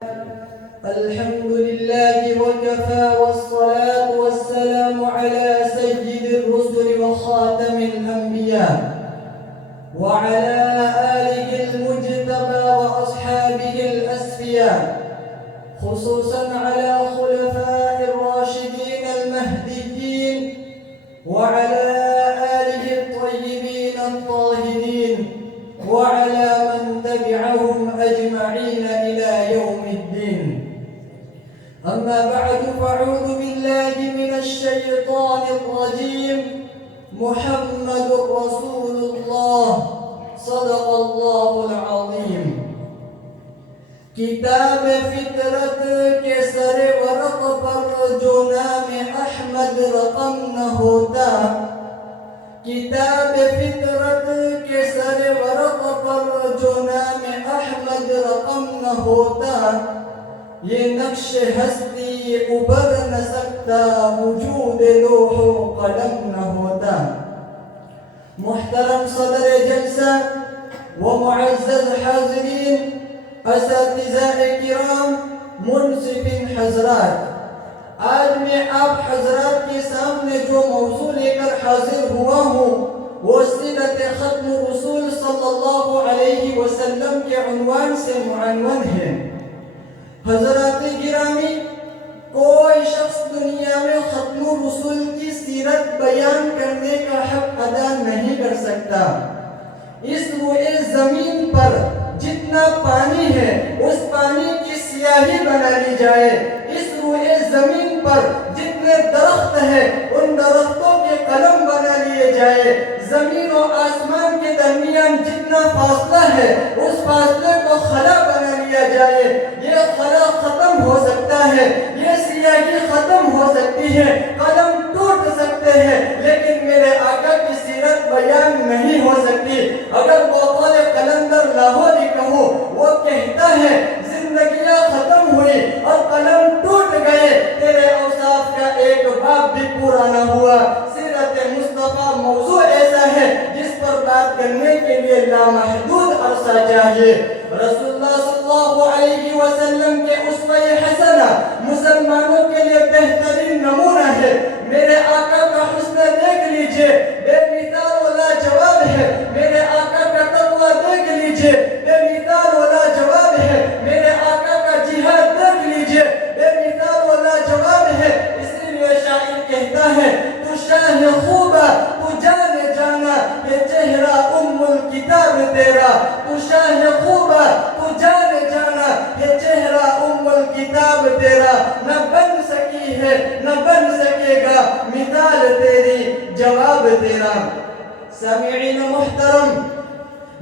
الحمد لله وكفى والصلاة والسلام على سيد الرسل وخاتم الأنبياء وعلى آله المجتبى وأصحابه الأسفياء، خصوصا على خلفاء الراشدين المهديين وعلى آله الطيبين الطاهرين وعلى من تبعهم أجمعين إلى يوم الدين. أما بعد، فأعوذ بالله من الشيطان الرجيم. محمد رسول الله، صدق الله العظيم. کتاب فطرت کے سر ورق پر جو نام احمد رقم نہ ہوتا، کتاب فطرت کے سر ورق پر جو نام احمد رقم نہ ہوتا، یہ نقش ہستی ابھر نہ سکتا، وجود لوح و قلم نہ ہوتا. محترم صدر جلسہ و معزز حاضرین، اساتذہ کرام، منصفین حضرات، آج میں آپ حضرات کے سامنے جو موضوع لے کر حاضر ہوا ہوں وہ سیرت ختم رسول صلی اللہ علیہ وسلم کے عنوان سے معنون ہے. حضرات گرامی، کوئی شخص دنیا میں ختم رسول کی سیرت بیان کرنے کا حق ادا نہیں کر سکتا. اس روئے زمین پر جتنا پانی ہے اس پانی کی سیاہی بنا لی جائے، اس روئے زمین پر جتنے درخت ہیں ان درختوں کے قلم بنا لیے جائے، زمین و آسمان کے درمیان جتنا فاصلہ ہے اس فاصلے کو خلا بنا لیا جائے، یہ خلا ختم ہو سکتا ہے، یہ سیاہی ختم ہو سکتی ہے، قلم ٹوٹ سکتے ہیں، لیکن میرے آقا کی سیرت بیان نہیں ہو سکتی. اگر بطول قلندر لاہوری کہوں، وہ کہتا ہے زندگیاں ختم ہوئی اور قلم ٹوٹ گئے، تیرے اوصاف کا ایک باب بھی پورا نہ ہوا. سیرت مصطفیٰ موضوع ایسا ہے جس پر بات کرنے کے لیے لامحدود عرصہ چاہیے. رسول اللہ صلی اللہ علیہ وسلم کے اسوہ حسنہ مسلمانوں کے لیے بہترین نمونہ ہے. میرے آقا کا حسن دیکھ لیجئے، بے مثال و لاجواب ہے. میرے آقا کا تقویٰ دیکھ لیجئے، بے مثال و لاجواب ہے. میرے آقا کا جہاد دیکھ لیجئے، بے مثال و لاجواب ہے. اسی لیے شاعر کہتا ہے، تو شاہ خوبہ تو جان جانا، یہ چہرہ ام الکتاب تیرا. تو شاہ خوبہ تو جان جانا، یہ چہرہ ام الکتاب تیرا. نہ بن سکی ہے نہ بن سکے گا مثال تیری، جواب تیرا. سامعین محترم،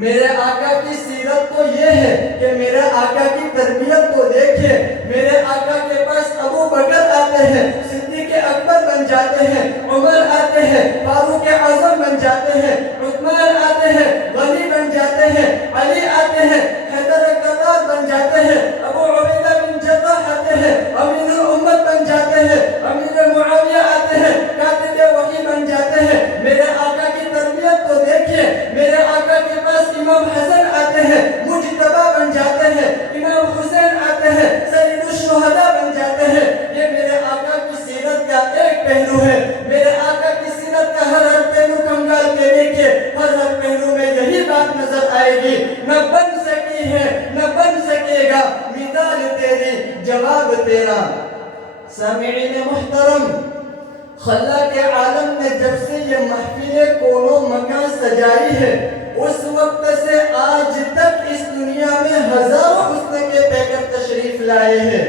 میرے آقا کی سیرت تو یہ ہے کہ میرے آقا کی تربیت کو دیکھیں. میرے آقا کے پاس ابو بکر آتے ہیں، صدیق اکبر بن جاتے ہیں، عمر آتے ہیں، فاروق اعظم بن جاتے ہیں، عثمان آتے ہیں، غنی بن جاتے ہیں، علی آتے ہیں، حیدر کرار بن جاتے ہیں، ابو عبیدہ بن جراح آتے ہیں، امین الامت بن جاتے ہیں، امیر معاویہ آتے ہیں، کاتب وحی بن جاتے ہیں. میرے آقا کی تربیت کو دیکھیں. میرے آقا کے پاس امام حسن آتے ہیں، مجتبی بن جاتے ہیں، امام حسین آتے ہیں، سید الشہداء بن جاتے ہیں. یہ میرے آقا کی سیرت کا ایک پہلو ہے. میرے آقا کی سیرت کا ہر پہلو کنگال کے دیکھیں، ہر پہلو میں یہی بات نظر آئے گی، نہ بن سکی ہے نہ بن سکے گا مثال تیری، جواب تیرا. سامعین محترم، خلاق عالم نے جب سے یہ محفل کونو مکان سجائی ہے، اس وقت سے آج تک اس دنیا میں ہزاروں حسن کے پیکر تشریف لائے ہیں،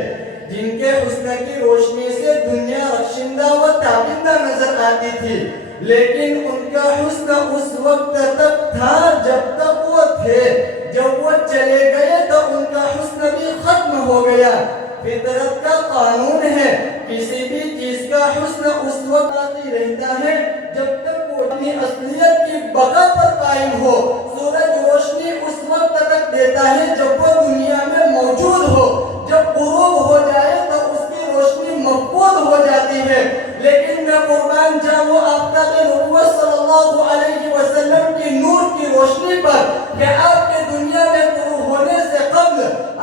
جن کے حسن کی روشنی سے دنیا رخشندہ و تابندہ نظر آتی تھی. لیکن ان کا حسن اس وقت تک تھا جب تک وہ تھے. جب وہ چلے گئے تو ان کا حسن بھی ختم ہو گیا. فطرت کا قانون ہے، کسی بھی چیز کا حسن اس وقت باقی رہتا ہے جب تک وہ اپنی اصلیت کی بقا پر قائم ہو. سورج روشنی اس وقت تک دیتا ہے جب وہ دنیا میں موجود ہو. جب غروب ہو جائے تو اس کی روشنی مفقود ہو جاتی ہے. لیکن میں قربان جاؤں آفتاب نبوت صلی اللہ علیہ وسلم کی نور کی روشنی پر کہ آپ کے دنیا میں طلوع ہونے سے قبل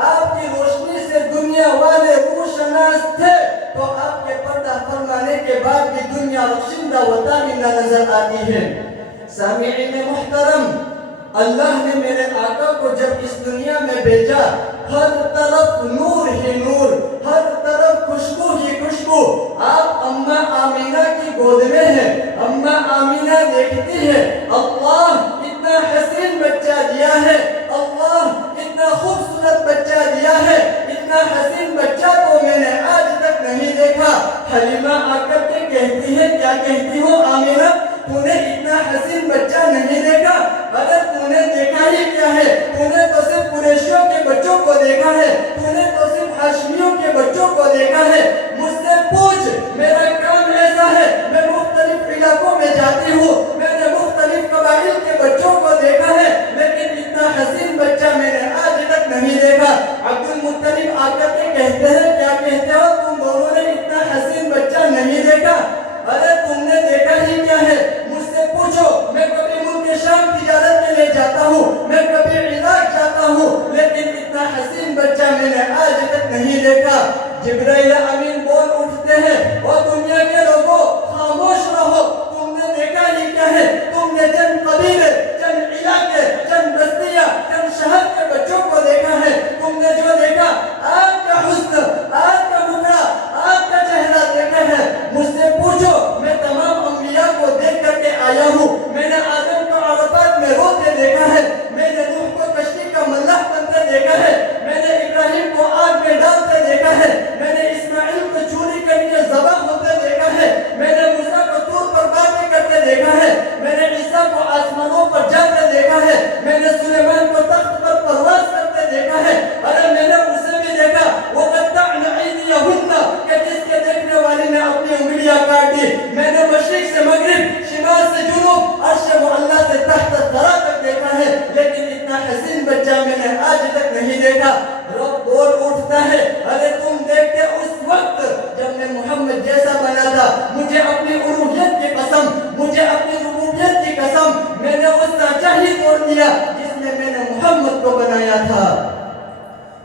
آپ کی روشنی سے فرمانے کے بعد بھی دنیا بخشندہ و تامندہ نظر آتی ہے۔ سامعین محترم، اللہ نے میرے آقا کو جب اس دنیا میں بھیجا، ہر طرف نور ہی نور، ہر طرف خوشبو ہی خوشبو۔ آپ اماں آمینہ کی گود میں ہیں، اماں آمینہ دیکھتی ہے، اللہ اتنا حسین بچہ دیا ہے، اللہ اتنا خوبصورت بچہ دیا ہے، اتنا حسین بچہ تو میں نے آج تک نہیں دیکھا۔ حلیمہ آ کر کے کہتی ہے، کیا کہتی ہو آمینہ؟ تو نے اتنا حسین بچہ نہیں دیکھا؟ اگر تو نے دیکھا ہی کیا ہے؟ تو نے تو صرف قریشیوں کے بچوں کو دیکھا ہے، تو نے تو صرف ہاشمیوں کے بچوں کو دیکھا ہے۔ مجھ سے پوچھ، میرا کام ایسا ہے، میں مختلف علاقوں میں جاتی ہوں، میں نے مختلف قبائل کے بچوں کو دیکھا ہے، لیکن اتنا حسین بچہ میں نے آج تک نہیں دیکھا۔ عبد المطلب آ کر کے کہتے ہیں، کیا کہتے ہو تم دونوں نے اتنا حسین بچہ نہیں دیکھا؟ ارے تم نے دیکھا ہی کیا ہے؟ مجھ سے پوچھو، میں کبھی ملک شام تجارت کے لیے جاتا ہوں، میں کبھی عراق جاتا ہوں، لیکن اتنا حسین بچہ میں نے آج تک نہیں دیکھا۔ جبرائیل امین بول اٹھتے ہیں، اور دنیا کے لوگوں خاموش رہو، تم نے دیکھا ہی کیا ہے؟ تم نے چند قبیلے، چند علاقے، چند بستیاں، چند شہر کے بچوں کو دیکھا ہے۔ تم نے جو دیکھا، آج کا حسن، آج کا مکھڑا، آج کا چہرہ دیکھا ہے۔ مجھ سے پوچھو، میں تمام انبیاء کو دیکھ کر کے آیا ہوں، میں نے آدم کو عرفات میں روتے دیکھا ہے، میں نے نوح کو کشتی کا ملاح بنتے دیکھا ہے، میں نے ابراہیم کو آگ میں ڈالتے دیکھا ہے، میں نے اسماعیل کو چوری کر کے ذبح ہوتے دیکھا ہے، میں نے موسیٰ کو طور پر باتیں کرتے دیکھا ہے، میں نے عیسیٰ کو آسمانوں پر جاتے دیکھا ہے، میں نے سلیمان کو تخت پر پرواز کرتے دیکھا ہے۔ ارے میں نے اسے بھی دیکھا، وَقَطَّعْنَ أَيْدِيَهُنَّ، کہ جس کے دیکھنے والی نے اپنی انگلیاں کاٹ دی۔ میں نے مشرق سے مغرب، شمال سے جنوب، عرش معلیٰ سے تحت ثری تک دیکھا ہے، لیکن اتنا حسین بچہ میں نے آج تک نہیں دیکھا۔ رب بول اٹھتا ہے، ارے تم دیکھتے اس وقت جب میں محمد جیسا بنا تھا، مجھے اپنی الوہیت کی قسم، مجھے اپنی ربوبیت کی قسم، میں نے اس سانچہ ہی توڑ دیا جس میں میں نے محمد کو بنایا تھا۔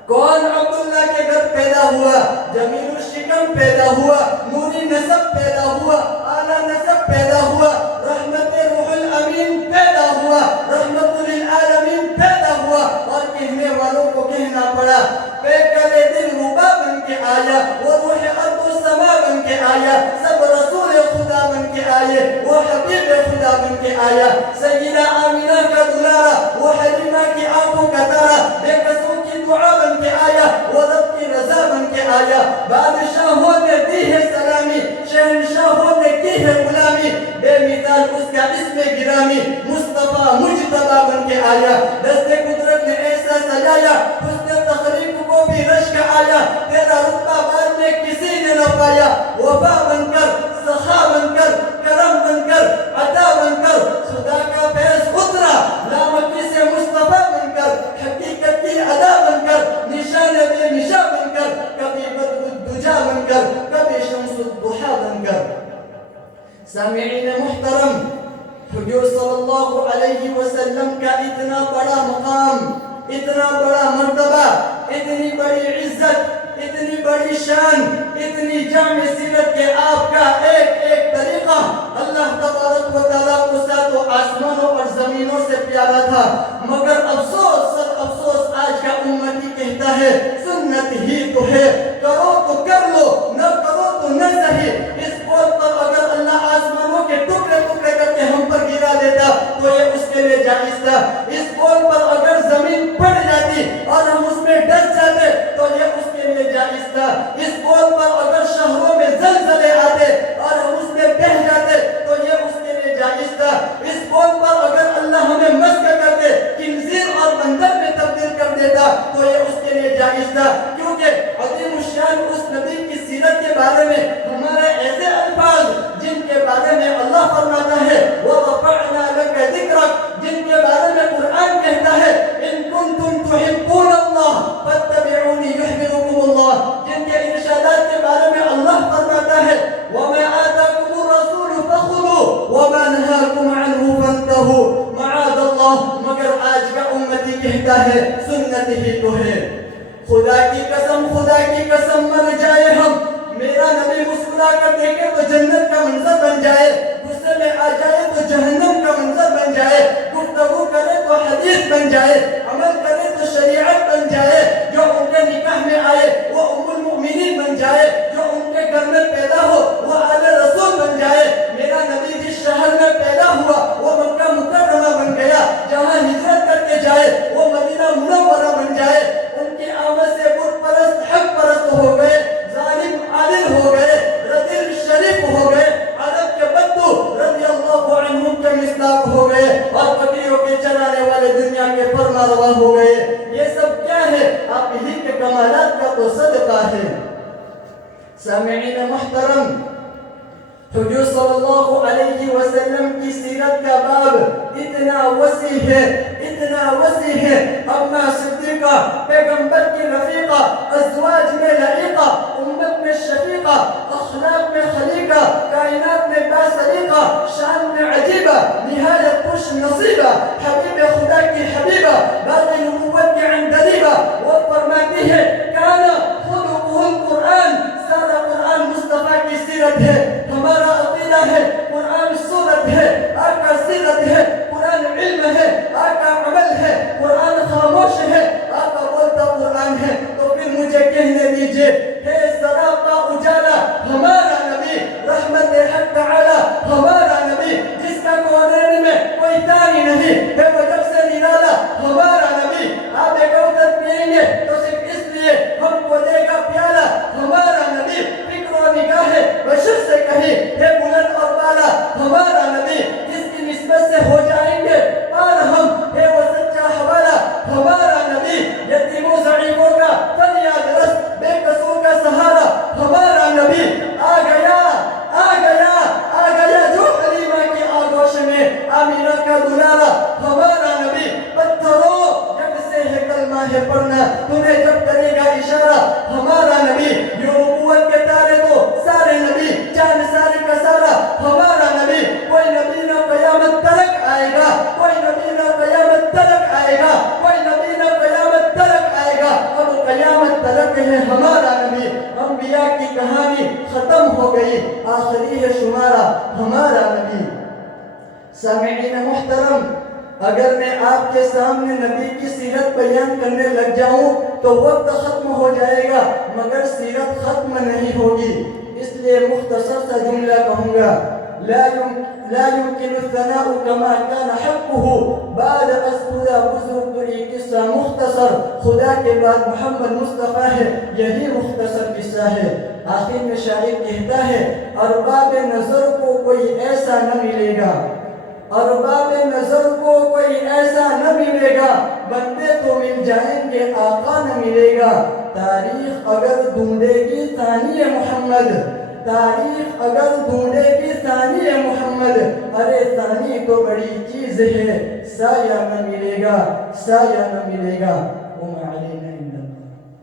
کون عبداللہ کے گھر پیدا ہوا؟ جمیل الشکم پیدا ہوا، نوری نسب پیدا ہوا، اعلیٰ نسب پیدا ہوا، رحمت روح الامین پیدا ہوا، رحمت للعالمین پیدا ہوا، اور کہنے والوں کو کہنا پڑا، پیکر دل ربا بن کے آیا، وہ روح ارض و سما بن کے آیا، سب رسول خدا بن کے آئے، وہ حبیب خدا بن کے آیا، سیدہ آمینہ کا دلارا، وہ حلیمہ کی آنکھوں کا تارا، بے قصوں کی دعا بن کے آیا، وہ رب کی رضا بن کے آیا، بادشاہوں نے دی ہے سلامی، شہنشاہوں نے کی ہے غلامی، بے مثال اس کا اسم گرامی، مصطفیٰ مجتبیٰ بن کے آیا، دست قدرت نے ایسا سجایا، حسن تخلیق کو بھی رشک آیا، تیرا رتبہ بعد میں کسی نے نہ پایا، وفا بن کر، سخا بن کر، کرم بن کر، عطا بن کر، خدا کا فیض اترا، لامکی سے مصطفیٰ بن کر، حقیقت کی ادا بن کر، نشان بے نشاں بن کر، کبھی بدر الدجا بن کر، کبھی شمس الضحا بن کر۔ سامعین محترم، حضور صلی اللہ علیہ وسلم کا اتنا بڑا مقام، اتنا بڑا مرتبہ، اتنی بڑی عزت، اتنی بڑی شان، اتنی جامع سیرت کہ آپ کا ایک ایک طریقہ اللہ تبارک و تعالیٰ کو ساتوں آسمانوں اور زمینوں سے پیارا تھا، مگر افسوس سب افسوس آج کا امتی کہتا ہے سنت ہی تو ہے، کرو تو کر لو، نہ کرو تو نہ صحیح۔ اس قول پر اگر اللہ آسمانوں کے ٹکڑے ٹکڑے کر کے ہم پر گرا دیتا تو یہ اس کے لیے جائز تھا، اس قول پر اگر زمین پھٹ جاتی اور ہم اس میں ڈس جاتے تو یہ اس کے لیے جائز تھا، اس قول پر اگر شہروں میں زلزلے آتے اور ہم اس میں بہہ جاتے تو یہ اس کے لیے جائز تھا، اس قول پر اگر اللہ ہمیں مسک کر دے، خنزیر اور بندر میں تبدیل کر دیتا تو یہ اس کے لیے جائز تھا، کیونکہ عظیم حدیث بن جائے, عمل کرے تو شریعت بن جائے. جو ان کے نکاح میں آئے وہ ام المؤمنین بن جائے, جو ان کے گھر میں پیدا ہو وہ آل رسول بن جائے. میرا نبی جس شہر میں پیدا ہوا وہ مکہ مکرمہ بن گیا, جہاں ہجرت کر کے جائے وہ مدینہ منورہ بن جائے. ان کی آمد سے بت پرست حق پرست ہو گئے, ظالم عادل ہو گئے, رذیل شریف ہو گئے, عرب کے بدو رضی اللہ عنہم کے مصداق ہو گئے, اور بکریوں کے چرانے والے دنیا کے فرما روا ہو گئے. یہ سب کیا ہے؟ آپ ہی کے کمالات کا تو صدقہ ہے. سامعین محترم, حضور صلی اللہ علیہ وسلم کی سیرت کا باب اتنا وسیع ہے, اتنا وسیع ہے. اما صدیقہ, پیغمبر کی رفیقہ, ازواج میں لعیقہ, امت میں شفیقہ, اخلاق میں خلیقہ, کائنات میں باسلیقہ, شان میں عجیبہ, نہایت خوش نصیبہ, حبیب خدا کی حبیبہ, باغ نبوت کی عندلیبہ. وہ فرماتی ہے کانا خلقہ القرآن, سارا قرآن مصطفیٰ کی سیرت ہے. ہمارا عقیدہ ہے قرآن سورت ہے, آقا سیرت ہے, قرآن علم ہے, آقا عمل ہے, قرآن خاموش ہے, آقا بولتا قرآن ہے. تو پھر مجھے کہنے دیجئے, ہے سراپا اجالا ہمارا نبی, رحمت حق تعالی ہمارا نبی, جس کا کونین میں کوئی تانی نہیں ہے, وہ جب سے نرالا ہمارا نبی. آپ ایک اوتر پئیں گے تو صرف اس لیے ہم کو دے گا پیالہ ہمارا نبی. فکر و نگاہ بشر سے کہیں ہے بلند اور بالا ہمارا نبی, جس کی نسبت سے ہو جائیں گے پار ہم, ہے وہ سچا حوالہ ہمارا نبی. یتیموں ضعیفوں کا فریاد رس, بے قصور کا سہارا ہمارا نبی. آ گیا آ گیا آ گیا جو حلیمہ کی آغوش میں آمینہ کا دلارا ہمارا نبی. پتھروں جب سے ہے کلمہ ہے پڑھنا, تمہیں جب کرے گا اشارہ ہمارا نبی. یوں نبوت کے تارے تو سارے نبی, چاند سارے کا سارا ہمارا نبی. کوئی نبی نہ قیامت تلک آئے گا, کوئی نبی نہ قیامت تلک آئے گا, کوئی نبی نہ قیامت تلک آئے گا. اب قیامت تلک ہے ہمارا نبی. انبیاء کی کہانی ختم ہو گئی, آخری ہے شمارہ ہمارا نبی. سامعین محترم, اگر میں آپ کے سامنے نبی کی سیرت بیان کرنے لگ جاؤں تو وقت ختم ہو جائے گا, مگر سیرت ختم نہیں ہوگی. اس لیے مختصر سا جملہ کہوں گا, لا يمكن الثناء كما كان حقه. بعد از خدا بزرگ تو ایک قصہ مختصر, خدا کے بعد محمد مصطفیٰ ہے, یہی مختصر قصہ ہے. آخر میں شاعر کہتا ہے, ارباب نظر کو کوئی ایسا نہ ملے گا, ارباب نظر کو کوئی ایسا نہ ملے گا, بندے تو مل جائیں گے آقا نہ ملے گا. تاریخ اگر ڈھونڈے گی ثانی محمد, تاریخ اگر ڈھونڈے گی ثانی محمد, ارے ثانی تو بڑی چیز ہے, سایہ نہ ملے گا, سایہ نہ ملے گا. وما علینا الا